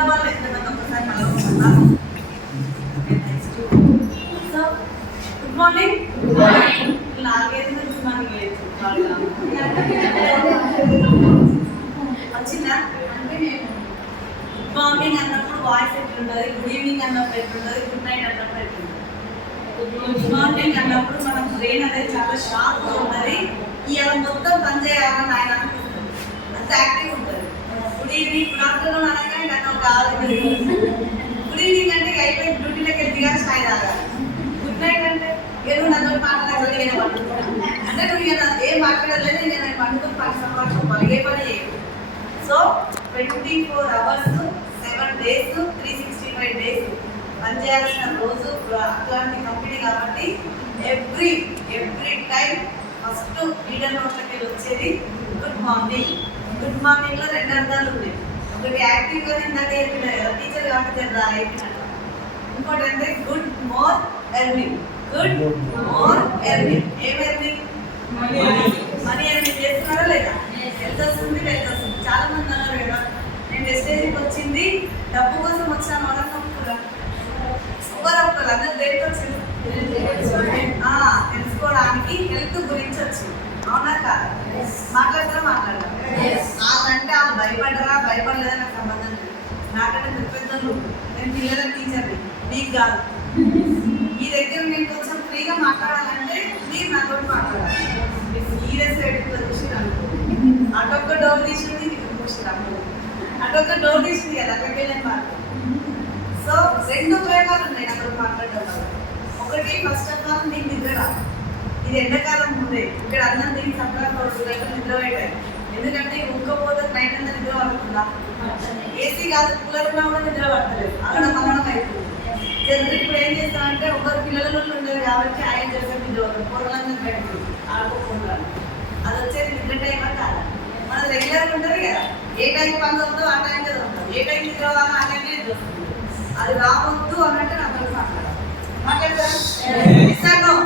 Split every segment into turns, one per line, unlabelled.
ఉన్న వాళ్ళు good morning అన్నప్పుడు వాయిస్ ఎట్లుంటుంది గుడ్ ఈవినింగ్ అన్నప్పుడు ఎట్లుంటుంది గుడ్ నైట్ అన్నప్పుడు ఎట్లుంటుంది గుడ్ మార్నింగ్ అన్నప్పుడు మన బ్రెయిన్ అనేది చాలా షార్ప్ ఉన్నది ఇవాళ మొత్తం పని చేయాలని ఆయన అనుకుంటుంది అంత active good evening good afternoon అనగానే నన్ను ఒక గుడ్ ఈవినింగ్ అంటే అయిపోయి డ్యూటీలోకి వెళ్ళి దిగాల్సిన ఆయన గుడ్ నైట్ అంటే ఏదో నన్ను మాట్లాడాలి నేను పండుకుంటాను అంటే నువ్వు ఇక ఏం మాట్లాడలేదు నేను నేను పండుకొని పని సంపాదించుకోవాలి ఏ పని చేయకు so twenty four hours seven days three sixty five days పనిచేయాల్సిన రోజు అట్లాంటి కంపెనీ కాబట్టి every every time first leader నోట్లకి వచ్చేది. గుడ్ మార్నింగ్ గుడ్ మార్నింగ్లో రెండు అర్థాలు ఉన్నాయి. ఒకటి యాక్టివ్గా ఇందాక చెప్పిన కదా టీచర్ కాబట్టి రా అయిపోయినట్టు ఇంకోటి అంటే good more earning good more earning ఏం ఎర్నింగ్ మనీ ఎర్నింగ్ చేస్తున్నారా లేదా? ఎంత వస్తుంది ఎంత వస్తుంది. చాలా మంది అన్నారు కదా నేను వెస్టేజ్కి వచ్చింది డబ్బు కోసం వచ్చాను ఒప్పుకురా ఎవరు ఒప్పుకోరు అందరు దేనికి వచ్చింది ఆ, తెలుసుకోవడానికి హెల్త్ గురించి వచ్చింది. అవునా కాదా? మాట్లాడతారా మాట్లాడరా నాకంటే వాళ్ళు భయపడరా? భయపడలేదా? నాకు సంబంధం లేదు. నాకంటే పెద్ద పెద్దలు నేను పిల్లల టీచర్ని మీకు కాదు. మీ దగ్గర నేను కొంచెం ఫ్రీగా మాట్లాడాలంటే మీరు నాతో మాట్లాడాలి. సీరియస్ రేటింగ్లో చూసి అనుకో అటొక్క డోర్ తీసింది మీకు చూసిరాము అటొక్క డోర్ తీసింది కదా అక్కడికి వెళ్ళాను మాట సో రెండు ఉపయోగాలు ఉన్నాయి నాతో మాట్లాడడం వల్ల. ఒకటి ఫస్ట్ ఆఫ్ ఆల్ మీకు నిద్ర రాదు ఇది ఎండాకాలం ముందే. ఇక్కడ అన్నం దీనికి సంక్రాంతి నిద్ర పెట్టాలి ఎందుకంటే ఉక్కపోతే నైట్ అంతా నిద్ర పడుతుందా ఏసీ కాదు కూలర్ ఉన్నా కూడా నిద్ర పడతలేదు అక్కడ అవుతుంది జనరల్ ఇప్పుడు ఏం చేస్తామంటే ఒకరు పిల్లల నుండి ఉండదు కాబట్టి ఆయన చేసే నిద్ర పడదు కూరలందరూ బయటకు ఆడుకోకుండా అది వచ్చేది నిద్ర టైం కాదా? మన రెగ్యులర్ ఉంటుంది కదా. ఏ టైం పని ఉందో ఆ టైం కదా ఉంటుంది. ఏ టైం నిద్ర కావాలో ఆ టైం అది రావద్దు అన్నట్టు నాతో మాట్లాడాలి మాట్లాడతారా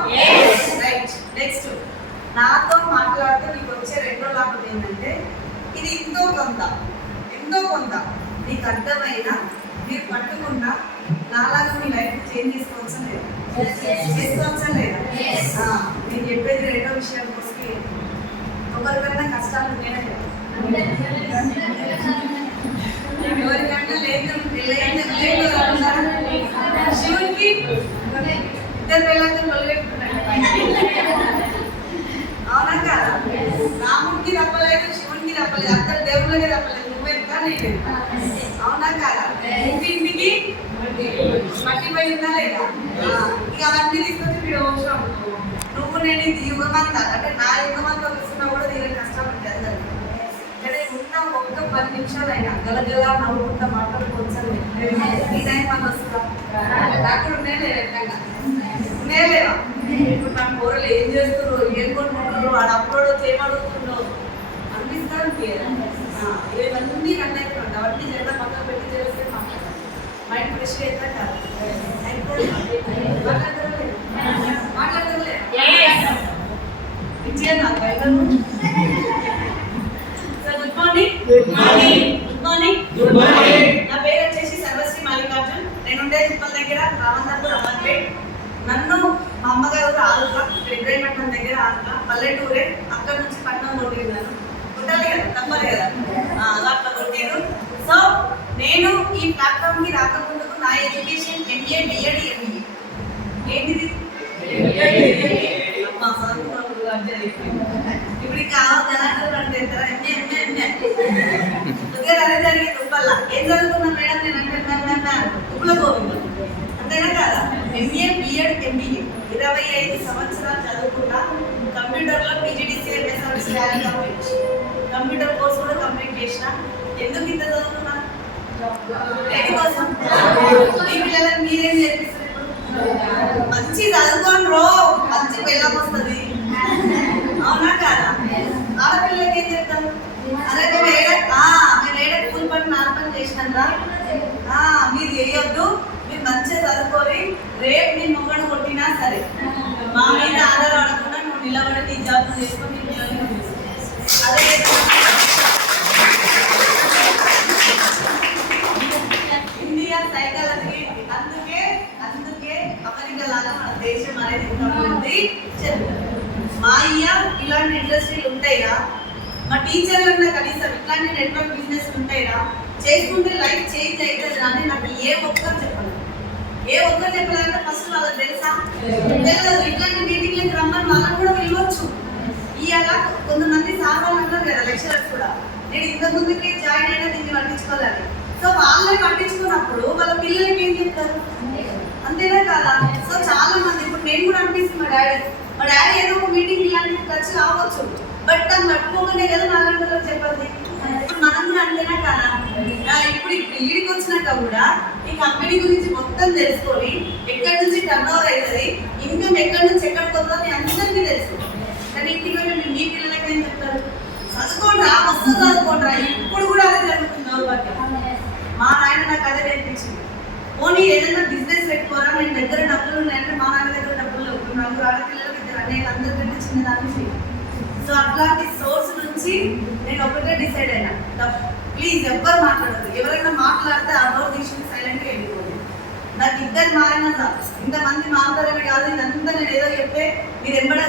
రైట్ నెక్స్ట్ నాతో మాట్లాడితే నీకు వచ్చే రెండో లాభం ఏంటంటే ఇది ఎంతో కొంత ఎంతో కొంత. నీకు అర్థమైన? మీరు పట్టుకున్న నాలాగా మీ లైఫ్ చేంజ్ చేసుకోవచ్చా లేదా. చేసుకోవచ్చా లేదా. నేను చెప్పేది రెండో విషయం వస్తే ఒకరికైనా కష్టాలు ఉన్నాయా లేదా? ఎవరికైనా లేదు లేదు లేదు అంటారా? శివునికి ఇద్దరు పిల్లలతో మొదలెట్టుకున్నాడు అవునా కాదా రాముడికి తప్పలేదు శివునికి తప్పలేదు అందరు దేవుళ్ళకి తప్పలేదు నువ్వెంత నేను అవునా కాదా ఇంటి ఇంటికి మట్టి పోయి ఇక అవన్నీ తీసుకొచ్చి మీరు అవసరం నువ్వు నేను ఇది యుగమంతా అంటే నా యుగమంతా వస్తున్నా కూడా దీనికి కష్టం ఉంటుంది అందరికీ. ఉన్న ఒక్క పది నిమిషాలైనా గలగల నవ్వుకుంటా మాట్లాడుకోవచ్చు ఈ టైం అని వస్తుందా నాకు కూడా ఉన్నాయి లేదా ఎట్లాగా ఇప్పుడు నా కూరలు ఏం చేస్తున్నారు? ఏం కొనుక్కుంటున్నారు? వాడు అప్లోడ్ చేయమడుగుతున్నారు అనిపిస్తారు ఇవన్నీ రన్ అయిపోయింది అవన్నీ జెండా పక్కన పెట్టి mind fresh good morning. Good morning. నా పేరు వచ్చేసి సర్వశ్రీ మల్లికార్జున్. నేను ఉండే తిప్పల దగ్గర రామంతపూర్ అమర్పేట్. నన్ను మా అమ్మగారు ఆలుగా ఇబ్రాహీమఠం దగ్గర ఆలుగా పల్లెటూరే అక్కడ నుంచి పట్నం కొట్టిన్నాను కొట్టాలి కదా తప్పదు కదా. ఆ, అలా అట్లా కొట్టారు సో నేను ఈ ప్లాట్ఫామ్కి రాకముందుకు నా ఎడ్యుకేషన్ ఎంఏ బిఎడ్ ఎంబీఏ ఏంటిది? ఇప్పుడు కావాలి జనాలు ఎంఏ, ఎంఏ, ఎంఏ. ఉదయం అదే జరిగింది ఉప్పల్ల. ఏం చదువుకున్నా మేడం? నేను అంటే ఉప్పుల గోవిందం. అంతేనా కదా? ఎంఏ బిఎడ్ ఎంబీఏ ఇరవై ఐదు సంవత్సరాలు చదువుకున్నా కంప్యూటర్లో పీజీడీసీ ఎంఎస్ఆర్సీ కంప్యూటర్ కోర్స్ కూడా కంప్లీట్ చేసిన. ఎందుకు ఇంత చదువుకున్నా దేనికోసం మీ పిల్లలకు మీరేం చేపిస్తారు ఇప్పుడు? మంచి చదువుకోండి రో. మంచి పిల్లం వస్తుంది. అవునా కాదా? ఆడపిల్లలకి ఏం చెప్తాం అదే ఏడ ఆ, మేము ఏడ కూలి పని నాన్న పని చేసినారా ఆ, మీరు చేయొద్దు మీరు మంచిగా చదువుకొని రేపు నీ మొగ్గను కొట్టినా సరే మా మీద ఆధారపడకుండా నువ్వు నిలబడి నీ జాబ్ చేసుకొని నీ పిల్లల్ని చూసుకో. అదే విధంగా ఉంటాయిరా. మా టీచర్లన్నా కనీసం ఇట్లాంటి నెట్వర్క్ బిజినెస్ ఉంటాయిరా చేసుకుంటే లైఫ్ చేంజ్ అవుతుంది అని నాకు ఏ ఒక్కరు చెప్పాలి ఏ ఒక్కరు చెప్పాలంటే ఫస్ట్ వాళ్ళకి తెలుసా? తెలియదు ఇట్లాంటి మీటింగ్లకు రమ్మని వాళ్ళని కూడా వెళ్ళొచ్చు ఇవాళ కొంతమంది సామాన్లు ఉన్నారు కదా లెక్చరర్స్ కూడా. నేను ఇంత ముందుకి జాయిన్ అయినా దీన్ని పట్టించుకోవాలి సో వాళ్ళని పట్టించుకున్నప్పుడు వాళ్ళ పిల్లలకి ఏం చెప్తారు? అంతేనా కదా? సో చాలా మంది ఇప్పుడు నేను కూడా అనిపిస్తుంది మా డాడీ. మా డాడీ ఏదో ఒక మీటింగ్ ఇలాంటి ఖర్చు రావచ్చు బట్ కదా నాలుగు చెప్పండి. ఇప్పుడు అంతేనా కదా ఇప్పుడు ఇప్పుడు ఈడికి వచ్చినాక కూడా ఈ కంపెనీ గురించి మొత్తం తెలుసుకొని ఎక్కడి నుంచి టర్న్ ఓవర్ అవుతుంది ఇన్కమ్ ఎక్కడి నుంచి ఎక్కడికి వస్తుందో అందరికీ తెలుసు. కానీ ఇంటికి వెళ్ళి మీ- పిల్లలకి ఏం చెప్తారు? చదువుకోండి రా మస్తు చదువుకోండి రా ఇప్పుడు కూడా అదే జరుగుతుంది మా నాయన నాకు అదే నేర్పించింది. పోనీ ఏదైనా బిజినెస్ పెట్టుకోరా నేను దగ్గర డబ్బులు ఉన్నాయంటే మా నాన్న దగ్గర డబ్బులు లేవు. ఇప్పుడు నలుగురు ఆడపిల్లలకి ఇద్దరు అన్నయ్యలు అందరికంటే చిన్నదాన్ని సో అట్లాంటి సోర్స్ నుంచి నేను ఒకటే డిసైడ్ అయినా. ప్లీజ్ ఎవ్వరు మాట్లాడదు ఎవరైనా మాట్లాడితే ఆ రోజు తీసి సైలెంట్గా వెళ్ళిపోదు నాకు ఇద్దరు మారినా చాలు. ఇంతమంది మారుతారని కాదు ఇదంతా నేను ఏదో చెప్తే మీరు ఎంబడే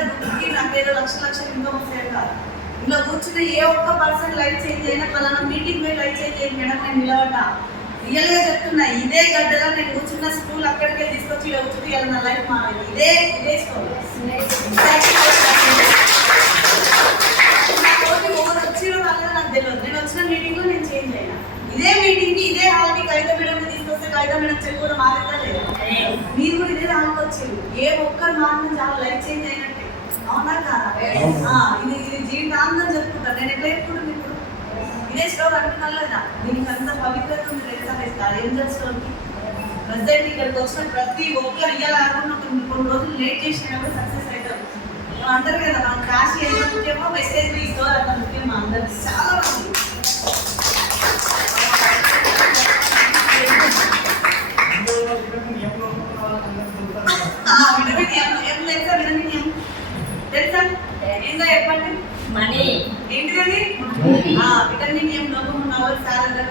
నాకు ఏదో లక్ష లక్షలు ఇన్కమ్ వస్తాయని కాదు. ఇంట్లో కూర్చున్న ఏ ఒక్క పర్సన్ లైఫ్ చేంజ్ అయినా పలానా మీటింగ్ పోయి లైఫ్ చేంజ్ అయ్యింది మేడం నేను నిలబడ్డా. రియల్గా చెప్తున్నా ఇదే గడ్డలో నేను కూర్చున్న స్కూల్ అక్కడికే తీసుకొచ్చి ఇలా కూర్చుంటే ఇలా నా లైఫ్ మారింది ఇదే ఇదే స్కూల్ నాతోటి ఎవరు వచ్చిరో వాళ్ళని నాకు తెలియదు నేను వచ్చిన మీటింగ్లో నేను చేంజ్ అయినా ఇదే మీటింగ్కి ఇదే హాల్కి కవిత మేడం తీసుకొస్తే కవిత మేడం చెప్పి కూడా మారిందా లేదా మీరు కూడా వచ్చారు ఏ ఒక్కరు మారిన చాలా లైఫ్ చేంజ్ అయినట్టే. అవునా కాదా? ఇది ఇది జీవితాంతం చెప్పుకుంటాను నేను ఎట్లా చెప్పుకుంటాను ఇప్పుడు? ఇదే స్టోర్ అంటున్నాను లేదా దీనికి అంత పవిత్రత ఉంది తెలుసా ఏంజల్ స్టోర్కి ప్రజెంట్ ఇక్కడికి వచ్చిన ప్రతి ఒక్కరు ఇయ్యాల అనుకున్న కొన్ని రోజులు లేట్ చేసినా కూడా సక్సెస్ అవుతారు. అంటారు కదా మనం కాశీ ఎంత ముఖ్యమో మెసేజ్ ఈ స్టోర్ అంత ముఖ్యం మా అందరికి చాలా మంది విటమిన్ ఎం ఎం తెలుసా విటమిన్ ఎం తెలుసా ఏందో చెప్పండి
మనీ
ఏంటిది విటమిన్ ఎం లోపం ఉన్న వాళ్ళు చాలా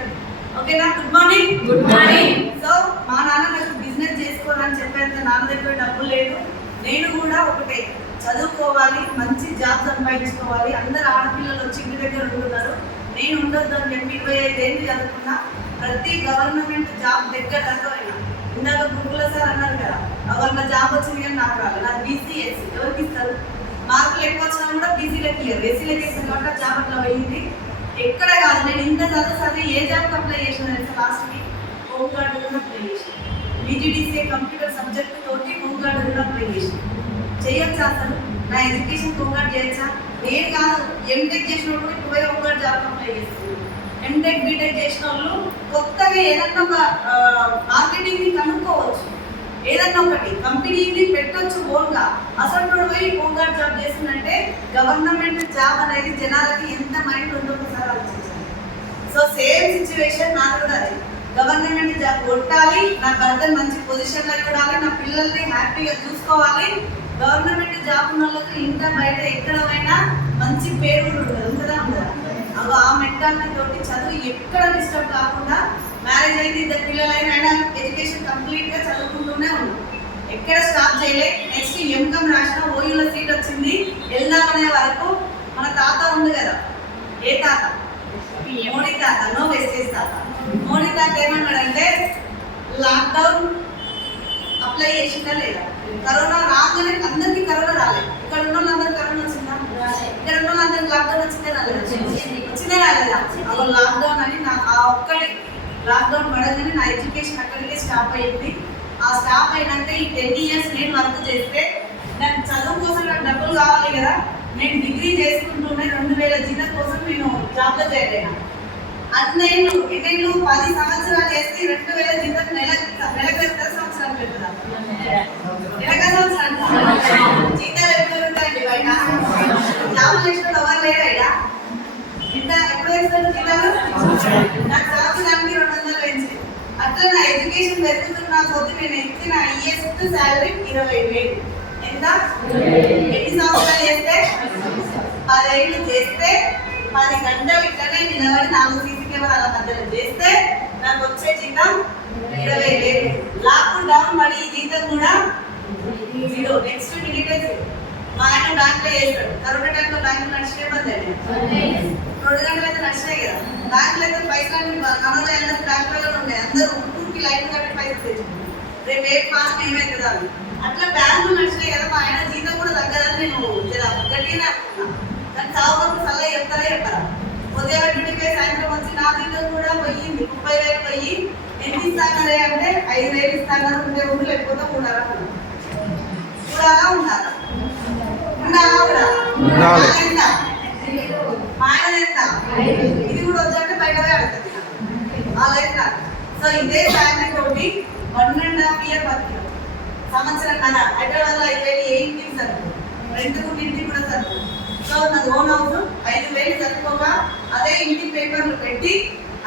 ఓకేనా? Good morning
good morning
so మా నాన్న నాకు బిజినెస్ చేసుకోవాలని చెప్పేంత నాన్న దగ్గర డబ్బు లేదు. నేను కూడా ఒకటే. చదువుకోవాలి మంచి జాబ్ సంపాదించుకోవాలి. అందరు ఆడపిల్లలు వచ్చి ఇంటి దగ్గర ఉంటున్నారు. నేను ఉండొద్దు అని చెప్పి ఇరవై ఐదేళ్ళు చదువుకున్నా. ప్రతి గవర్నమెంట్ జాబ్ దగ్గర పోయినా ఇందాక గురుకుల సార్ అన్నారు కదా వాళ్ళ జాబ్ వచ్చింది కానీ నాకు రాలేదు నాకు బీసీ ఎస్సీ ఎవరికి ఇస్తారు? మార్కులు ఎక్కువ వచ్చినా కూడా బీసీలకి ఇయ్యరు ఎస్సీలకి ఇస్తారు కాబట్టి జాబ్ అట్లా పోయింది. ఎక్కడ కాదు నేను ఇంత చదువు చదివి ఏ జాబ్కి అప్లై చేసిన లాస్ట్కి హోమ్ గార్డ్ కూడా అప్లై చేసిన. బీజీడీసీఏ కంప్యూటర్ సబ్జెక్ట్ తోటి హోమ్ గార్డ్ కూడా అప్లై చేసిన. చేయొచ్చా అసలు? నా ఎడ్యుకేషన్ హోమ్ గార్డ్ చేయొచ్చా? నేను కాదు ఎంటెక్ చేసినప్పుడు వాళ్ళు ఇప్పుడు పోయి హోమ్ గార్డ్ జాబ్ అప్లై చేస్తున్నాను ఎంటెక్ బీటెక్ చేసిన వాళ్ళు కొత్తగా ఏదన్నా ఒక మార్కెటింగ్ని కనుక్కోవచ్చు. ఏదన్నా ఒకటి కంపెనీని పెట్టొచ్చు ఓన్గా. అసలు కూడా పోయి ఓన్గా జాబ్ చేసిందంటే గవర్నమెంట్ జాబ్ అనేది జనాలకి ఎంత మైండ్ ఉందో ఒకసారి ఆలోచించాలి సో సేమ్ సిచ్యువేషన్ నాకు కూడా అది. గవర్నమెంట్ జాబ్ కొట్టాలి నా భర్త మంచి పొజిషన్లో చూడాలి నా పిల్లల్ని హ్యాపీగా చూసుకోవాలి. గవర్నమెంట్ జాబ్ ఉన్న వాళ్ళకి ఇంత బయట ఎక్కడ పోయినా మంచి పేరు కూడా ఉంటుంది ఉంటుందా ఉండదా? అగో ఆ మెంటాలిటీ తోటి చదువు ఎక్కడ డిస్టర్బ్ కాకుండా మ్యారేజ్ అయింది ఇద్దరు పిల్లలైన ఆయన ఎడ్యుకేషన్ కంప్లీట్గా చదువుకుంటూనే ఉన్నాం. ఎక్కడ స్టాప్ చేయలే. నెక్స్ట్ ఎంకమ్ రాసిన ఓయూలో సీట్ వచ్చింది. వెళ్దామనే వరకు మన తాత ఉంది కదా. ఏ తాత? మోడీ తాత. నో వెస్టేజ్ తాత. మోడీ తాత ఏమన్నాడంటే లాక్డౌన్ అప్లై చేసిందా లేదా? కరోనా రాగానే అందరికీ కరోనా రాలేదు ఇక్కడ ఉన్న వాళ్ళందరూ కరోనా ఇక్కడ ఉన్న వాళ్ళందరికీ లాక్డౌన్ వచ్చిందే రాలేదా వచ్చిందే. రాలేదా అప్పుడు లాక్డౌన్ అని నా ఆ ఒక్కటి లాక్డౌన్ పడగానే నా ఎడ్యుకేషన్ అక్కడికే స్టాప్ అయ్యింది ఆ స్టాప్ అయినాక ఈ టెన్ ఇయర్స్ నేను వర్క్ చేస్తే నాకు చదువు కోసం నాకు డబ్బులు కావాలి కదా. నేను డిగ్రీ చేసుకుంటూనే రెండు వేల జీతం కోసం నేను జాబ్లో అయినా. హదినైదు ఎన్నైళ్ళు పది సంవత్సరాలు చేస్తే రెండు వేల జీతం నెల నెలకు పెడతారు సంవత్సరాలు పెడతారు నెలక. సంవత్సరాలు జీతాలు ఎప్పుడు ఉంటాయండి బయట? జాబ్ చేసిన ఎవరు లేరా ఇంత ఎప్పుడు వేస్తారు జీతాలు నాకు సంవత్సరానికి రెండు వందలు పెంచి అట్లా నా ఎడ్యుకేషన్ పెరుగుతున్న కొద్ది నేను ఎత్తిన హైయెస్ట్ శాలరీ ఇరవై వేలు. ఎంత? ఎన్ని సంవత్సరాలు చేస్తే? పదేళ్ళు చేస్తే పది గంటలు ఇట్లనే నిలబడి నాలుగు సీసీ కెమెరాల మధ్యలో చేస్తే నాకు వచ్చే జీతం ఇరవై వేలు. లాక్ డౌన్ మరి ఈ జీతం కూడా జీరో. నెక్స్ట్ మినిట్ మా ఆయన బ్యాంక్లో చేస్తాడు. కరోనా టైంలో బ్యాంక్ నడిచే బంద్ రెండు గంటలు అయితే నచ్చినాయి కదా. బ్యాంకులో అయితే పైసలు మనలో అందరూ బ్యాంకులలో ఉన్నాయి. అందరూ ఊరికి లైన్ కట్టి పైసలు తెచ్చుకున్నారు. రేపు ఏ పాస్ ఏమైతుందా అట్లా బ్యాంకులు నచ్చినాయి కదా మా ఆయన జీతం కూడా తగ్గదని నేను జర గట్టిగా అనుకున్నా కానీ సాగుబాబు సలహా చెప్తారా చెప్పరా. ఉదయం డ్యూటీపై సాయంత్రం వచ్చి నా జీతం కూడా పోయింది. ముప్పై వేలు పోయి ఎంత ఇస్తానరే అంటే ఐదు వేలు ఇస్తానన్నారు ఉండే ఉండు లేకపోతే ఉండాలా ఉండాలా ఉండాలా ఉండాలా ఇది కూడా వద్దంటే బయట అడుగుతుంది. లైఫ్ నాకు సో ఇదే ఫ్యామిలీ తోటి వన్ అండ్ హాఫ్ ఇయర్ బతికాం సంవత్సరం కదా హైదరాబాద్లో ఐదు వేలు ఏ ఇంటికి సరుకు రెండు ఇంటికి కూడా సరుకు సో నా హౌస్ ఐదు వేలు సరిపోగా అదే ఇంటి పేపర్లు పెట్టి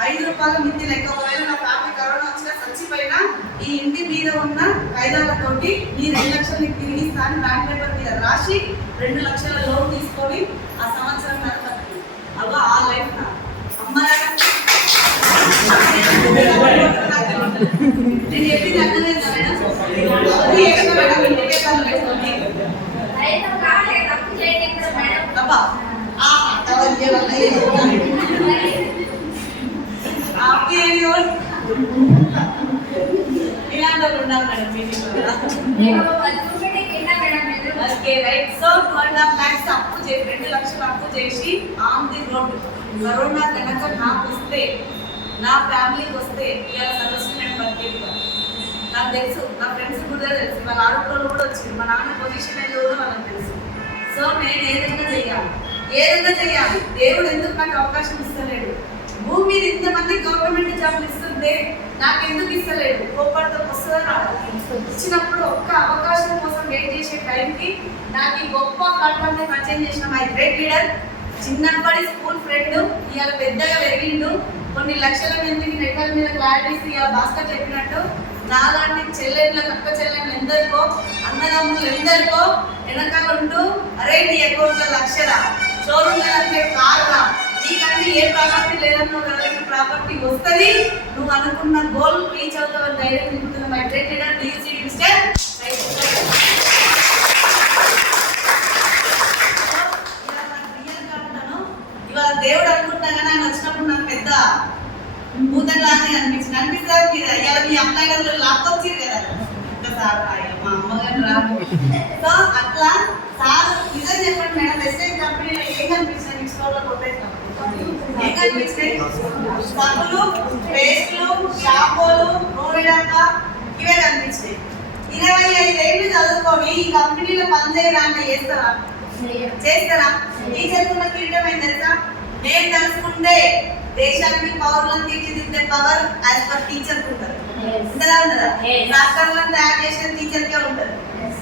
ఐదు రూపాయల లెక్క ఒకవేళ నా ఫ్యామిలీ కరోనా వచ్చినా చచ్చిపోయినా ఈ ఇంటి మీద ఉన్న కాయిదాలతోటి ఈ రెండు లక్షలు తిరిగి ఇస్తాను బ్యాంక్ పేపర్ మీద రాసి రెండు లక్షల లోన్ తీసుకొని ఆ సంవత్సరం నడపదు అవ్వ ఆ లైఫ్ నా. అమ్మలాగా నేను అబ్బా ఇలాంటి వాళ్ళు ఉన్నారు madam okay right. So two and half lakhs అప్పు చేసి రెండు లక్షలు అప్పు చేసి ఆన్ ది రోడ్ కరోనా కనుక నాకు వస్తే నా ఫ్యామిలీకి వస్తే ఇలా సదస్సు నేను బతికేది నాకు తెలుసు నా ఫ్రెండ్స్ కూడా తెలుసు వాళ్ళ ఆడపిల్లలు కూడా వచ్చింది మా నాన్న పొజిషన్ ఏంటో కూడా వాళ్ళకి తెలుసు. సో నేను ఏదైనా చెయ్యాలి. ఏదైనా చెయ్యాలి. దేవుడు ఎందుకు నాకు అవకాశం ఇస్తలేడు? భూమి మీద ఇంతమంది గవర్నమెంట్ జాబ్లు ఇస్తుంటే నాకు ఎందుకు ఇస్తలేదు కోపడితో వస్తుందా ఇచ్చినప్పుడు ఒక్క అవకాశం కోసం వెయిట్ చేసే టైంకి నాకు ఈ గొప్ప ప్లాట్ఫామ్ పరిచయం చేసిన మై గ్రేట్ లీడర్ చిన్నప్పటి స్కూల్ ఫ్రెండ్ ఇవాళ పెద్దగా పెరిగిండు. కొన్ని లక్షల మందికి నెట్వర్క్ మీద క్లారిటీస్ ఇవాళ భాస్కర్ చెప్పినట్టు నాలాంటి చెల్లెళ్ళ అక్క చెల్లెళ్ళు ఎందరికో అన్నదమ్ములు ఎందరికో వెనకాల ఉంటూ అరే నీ అకౌంట్లో లక్షల షోరూమ్ అంటే నీకంటే ఏ ప్రాపర్టీ లేదన్నా కదా ఈ ప్రాపర్టీ వస్తుంది. నువ్వు అనుకున్న గోల్ రీచ్ అవుతావు ధైర్యం నింపుతున్న my great leader DC mister ఇవాళ దేవుడు అనుకుంటా కానీ ఆయన వచ్చినప్పుడు నాకు పెద్ద భూతంలానే అనిపించింది. అనిపిస్తారు మీరు? ఇవాళ మీ అమ్మాయి గారు లాక్కొచ్చారు కదా. ఒక్కసారి మా అమ్మగారు రాదు సో అట్లా సార్ నిజం చెప్పండి మేడం. ఎస్ఐ కంపెనీలో ఏం కనిపిస్తుంది మీ స్టోర్లో సబ్బులు పేస్ట్లు షాంపూలు నూనె డబ్బా ఇవే కనిపించినాయి. ఇరవై ఐదేళ్ళు చదువుకొని ఈ కంపెనీలో పనిచేయరా అంటే చేస్తారా? చేస్తారా? టీచర్కున్న కిరీటం ఏం తెలుసా? నేను తెలుసుకుంటే దేశానికి పౌరులను తీర్చిదిద్దే పవర్ యాజ్ పర్ టీచర్ ఉంటుంది. ఉంటుందా
Yes.
డాక్టర్లను తయారు చేసిన టీచర్కే ఉంటుంది.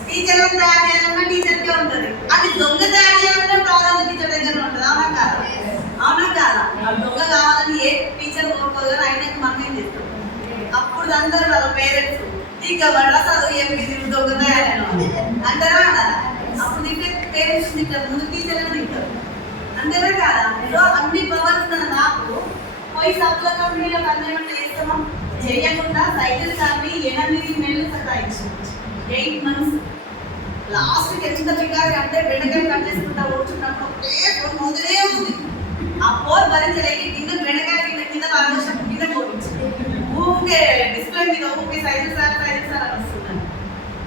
టీచర్లను తయారు చేయాలన్నా టీచర్కే ఉంటుంది. అది దొంగ తయారు చేయాలన్నా ప్రారంభ టీచర్ దగ్గర ఉంటుంది. అవునా కాదా. అవునా కాదా? దొంగ కావాలని ఏ టీచర్ కోరుకోదు కానీ ఆయనకి మనం ఏం చేస్తాం? అప్పుడు అందరూ వాళ్ళ పేరెంట్స్ ఇంకా వాళ్ళ చదువు ఏం ఇది దొంగ తయారైన అందరా అన్నారా? అప్పుడు తింటే పేరెంట్స్ తింటారు ముందు టీచర్లు తింటారు అంతేనా కాదా? ఏదో అన్ని పవర్స్ నాకు పోయి సప్ల కంపెనీలో కన్వైమెంట్ చేస్తామా? చేయకుండా సైకిల్ కానీ ఎనిమిది నెలలు సతాయించు. Eight months. లాస్ట్కి ఎంత బిగారు అంటే బెండకాయ కట్ చేసుకుంటా కూర్చున్నప్పుడు ఒకే మొదలే ఉంది. ఆ పోర్ భరించలేక కింద బెండకాయ కింద కింద పారేసినప్పుడు కింద పోవచ్చు ఊకే డిస్ప్లే మీద ఊకే సైజు సార్ సైజు సార్ అని వస్తున్నాను.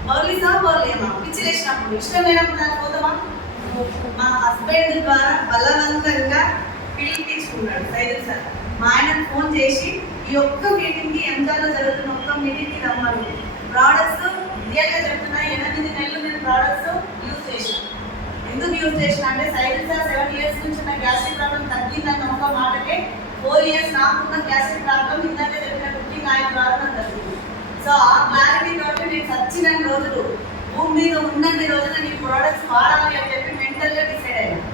మౌలిసా సార్ పిచ్చి లేచినప్పుడు ఇష్టం లేనప్పుడు నాకు పోదామా మా హస్బెండ్ ద్వారా బలవంతంగా పిలిపించుకున్నాడు సైజు సార్. మా ఆయన ఫోన్ చేసి ఈ ఒక్క మీటింగ్కి ఎంతలో జరుగుతున్న ఒక్క మీటింగ్కి రమ్మని. ప్రోడక్ట్స్ రియల్గా చెప్తున్నా ఎనిమిది నెలలు నేను ప్రోడక్ట్స్ యూజ్ చేశాను. ఎందుకు యూజ్ చేసిన అంటే సైలెన్సర్ సెవెన్ ఇయర్స్ నుంచి నా గ్యాస్ట్రిక్ ప్రాబ్లం తగ్గిందని ఒక మాటకే ఫోర్ ఇయర్స్ నాకున్న గ్యాస్ట్రిక్ ప్రాబ్లం ఇందాక చెప్పిన కుకింగ్ ఆయిల్ ద్వారా నాకు తగ్గింది. సో ఆ క్లారిటీ తోటి నేను సచ్చిన రోజులు భూమి మీద ఉన్నన్ని రోజులు నీ ప్రోడక్ట్స్ వాడాలి అని చెప్పి మెంటల్గా డిసైడ్ అయ్యాను